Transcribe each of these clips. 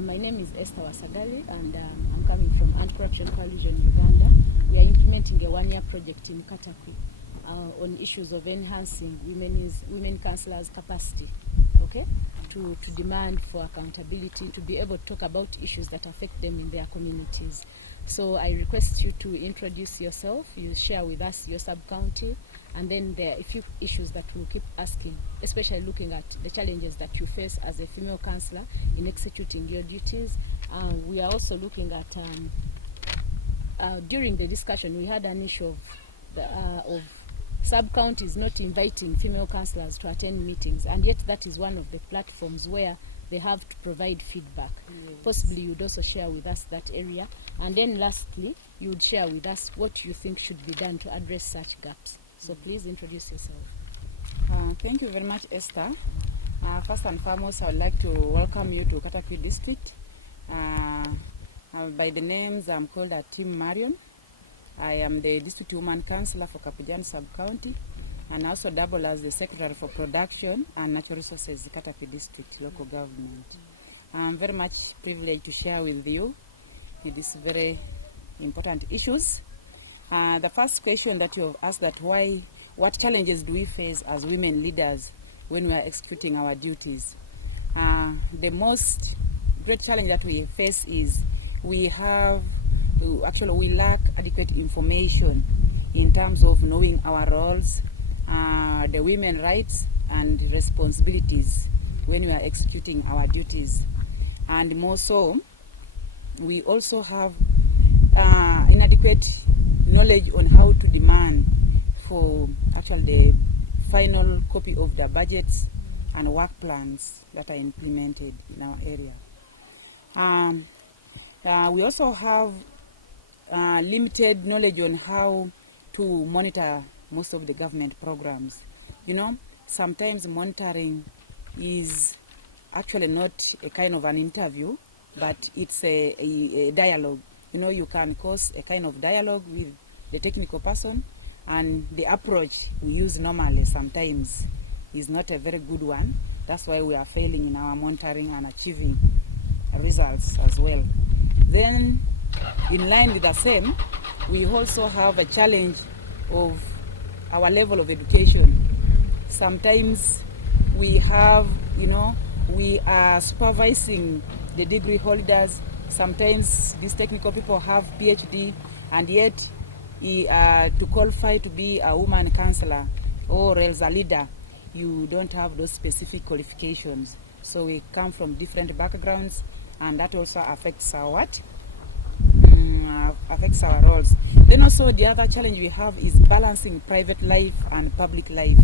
My name is Esther Wasagali, and I'm coming from Anti-Corruption Coalition Uganda. We are implementing a one-year project in Katakwi on issues of enhancing women councillors' capacity, okay, to demand for accountability, to be able to talk about issues that affect them in their communities. So I request you to introduce yourself, you share with us your sub-county, and then there are a few issues that we'll keep asking, especially looking at the challenges that you face as a female councillor in executing your duties. We are also looking at, during the discussion, we had an issue of sub-counties not inviting female councillors to attend meetings, and yet that is one of the platforms where they have to provide feedback. Yes. Possibly you'd also share with us that area. And then lastly, you would share with us what you think should be done to address such gaps. So please introduce yourself. Thank you very much, Esther. First and foremost, I would like to welcome you to Katakwi District. By the names, I'm called Atim Marion. I am the District Woman Councillor for Kapujan Subcounty, and also double as the Secretary for Production and Natural Resources, Katakwi District Local Government. I'm very much privileged to share with you these very important issues. The first question that you have asked, that what challenges do we face as women leaders when we are executing our duties? The most great challenge that we face is we lack adequate information in terms of knowing our roles, the women rights and responsibilities when we are executing our duties. And more so, we also have inadequate knowledge on how to demand for the final copy of the budgets and work plans that are implemented in our area. We also have limited knowledge on how to monitor most of the government programs. You know, sometimes monitoring is actually not a kind of an interview, but it's a dialogue. You know, you can cause a kind of dialogue with the technical person, and the approach we use normally sometimes is not a very good one. That's why we are failing in our monitoring and achieving results as well. Then, in line with the same, we also have a challenge of our level of education. Sometimes we have, we are supervising the degree holders. Sometimes these technical people have PhD, and yet to qualify to be a woman councillor or as a leader, you don't have those specific qualifications. So we come from different backgrounds, and that also affects our affects our roles. Then also the other challenge we have is balancing private life and public life.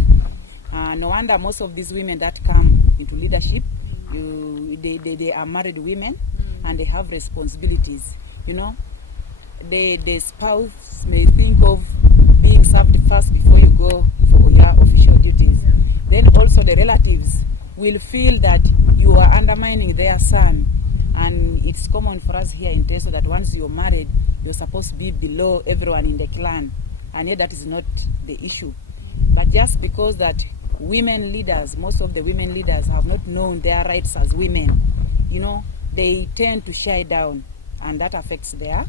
No wonder most of these women that come into leadership, they are married women, and they have responsibilities. You know, the spouse may think of being served first before you go for your official duties. Yeah. Then also the relatives will feel that you are undermining their son. And it's common for us here in Teso that once you're married, you're supposed to be below everyone in the clan. And yet that is not the issue. But just because that women leaders, most of the women leaders have not known their rights as women, they tend to shy down, and that affects their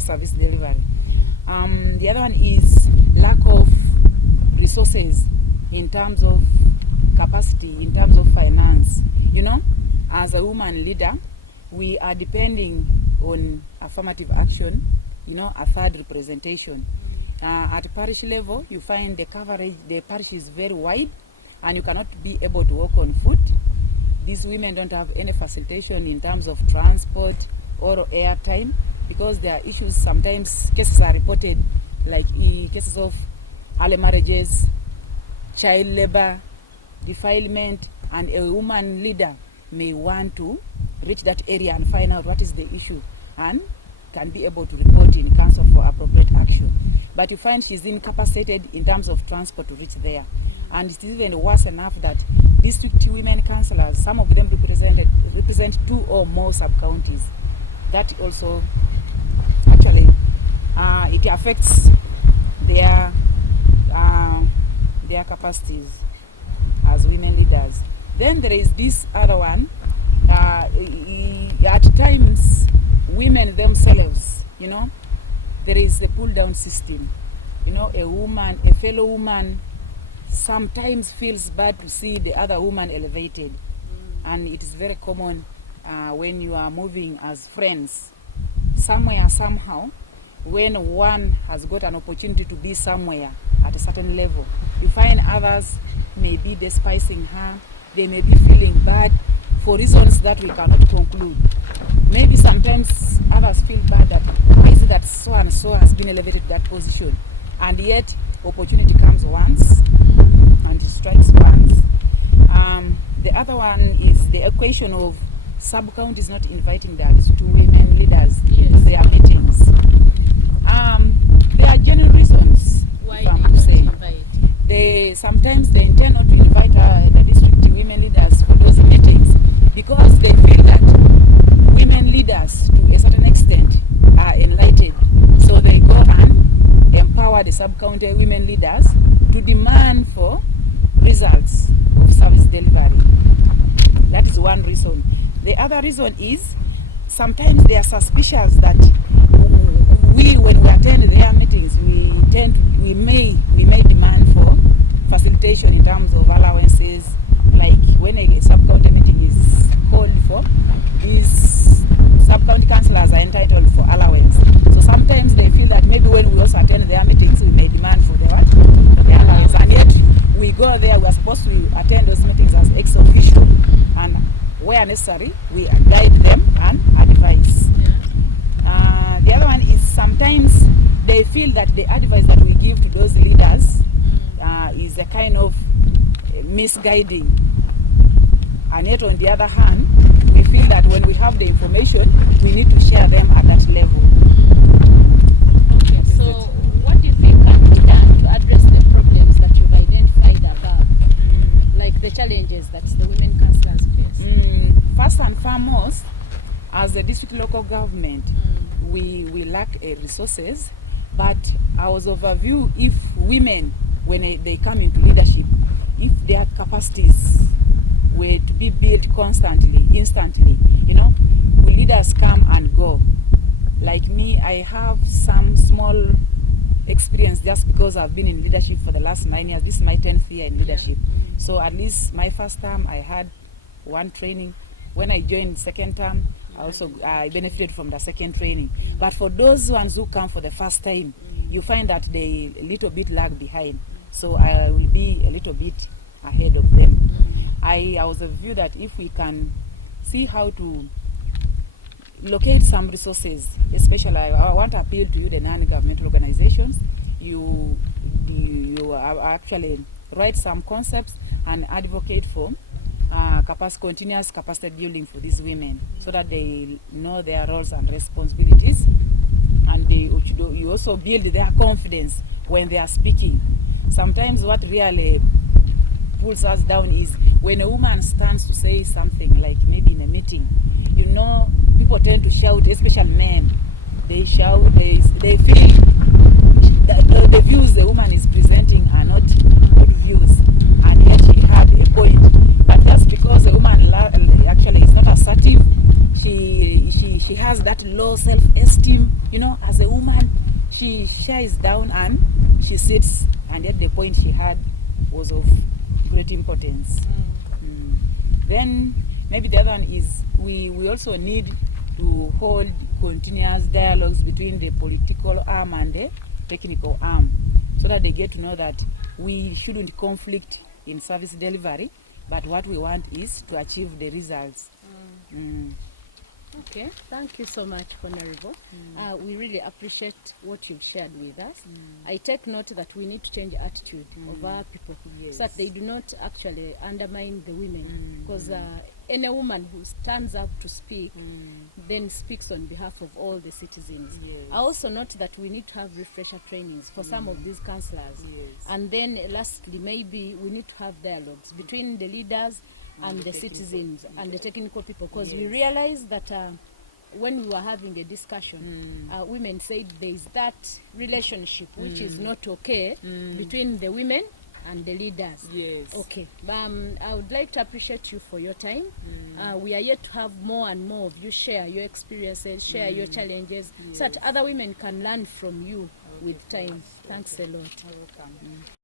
service delivery. The other one is lack of resources in terms of capacity, in terms of finance. As a woman leader, we are depending on affirmative action, a third representation. At parish level, you find the coverage, the parish is very wide, and you cannot be able to walk on foot. These women don't have any facilitation in terms of transport or airtime, because there are issues. Sometimes cases are reported, like cases of early marriages, child labor, defilement, and a woman leader may want to reach that area and find out what is the issue and can be able to report in council for appropriate action. But you find she's incapacitated in terms of transport to reach there. And it's even worse enough that district women councillors, some of them represent 2 or more sub-counties. That also actually it affects their capacities as women leaders. Then there is this other one, at times, women themselves, there is a pull-down system. A fellow woman sometimes feels bad to see the other woman elevated. And it is very common when you are moving as friends, somewhere, somehow, when one has got an opportunity to be somewhere at a certain level, you find others may be despising her, they may be feeling bad for reasons that we cannot conclude. Maybe sometimes others feel bad that why is it that so and so has been elevated to that position, and yet opportunity comes once and it strikes once. The other one is the equation of sub-counties not inviting their two women leaders to their meetings. There are genuine reasons. Why they don't invite? Sometimes they intend not to invite the district women leaders for those meetings because they feel that women leaders, to a certain extent, are enlightened. So they go and empower the sub-county women leaders to demand for results of service delivery. That is one reason. The other reason is sometimes they are suspicious that when we attend their meetings, we may demand for facilitation in terms of allowances. Like when a sub-county meeting is called for, these sub-county councillors are entitled for allowance. So sometimes they feel that maybe when we also attend their meetings, we may demand for their allowance. And yet we go there, we are supposed to attend those meetings as ex officio, and where necessary, we guide them and advise. The other one is sometimes they feel that the advice that we give to those leaders is a kind of misguiding. And yet on the other hand, we feel that when we have the information, we need to share them at that level. Okay, so what do you think can be done to address the problems that you've identified above? Like the challenges that the women councillors face? First and foremost, as a district local government, we lack resources, but I was of a view if women, when they come into leadership, if their capacities were to be built constantly, instantly, leaders come and go. Like me, I have some small experience just because I've been in leadership for the last 9 years. This is my 10th year in leadership. So at least my first term, I had one training. When I joined second term, I benefited from the second training. But for those ones who come for the first time, you find that they a little bit lag behind. So I will be a little bit ahead of them. I was of the view that if we can see how to locate some resources, especially I want to appeal to you, the non-governmental organizations, you actually write some concepts and advocate for continuous capacity building for these women so that they know their roles and responsibilities, and you also build their confidence when they are speaking. Sometimes what really pulls us down is when a woman stands to say something, like maybe in a meeting, people tend to shout, especially men. They shout, they feel that the views the woman is presenting are not good views, and yet she had a point. But that's because the woman actually is not assertive. She has that low self-esteem. As a woman, she shies down and she sits, and yet the point she had was of great importance. Then maybe the other one is we also need to hold continuous dialogues between the political arm and the technical arm, so that they get to know that we shouldn't conflict in service delivery, but what we want is to achieve the results. Okay, thank you so much, Honorable. We really appreciate what you've shared with us. I take note that we need to change attitude of our people, so that they do not actually undermine the women, because any woman who stands up to speak then speaks on behalf of all the citizens. I also note that we need to have refresher trainings for some of these councillors. And then lastly, maybe we need to have dialogues between the leaders and the citizens and the technical people, because we realize that when we were having a discussion, women said there is that relationship which is not okay between the women and the leaders. Yes. Okay. I would like to appreciate you for your time. We are yet to have more and more of you share your experiences, share your challenges, so that other women can learn from you with time. Thanks a lot. Welcome.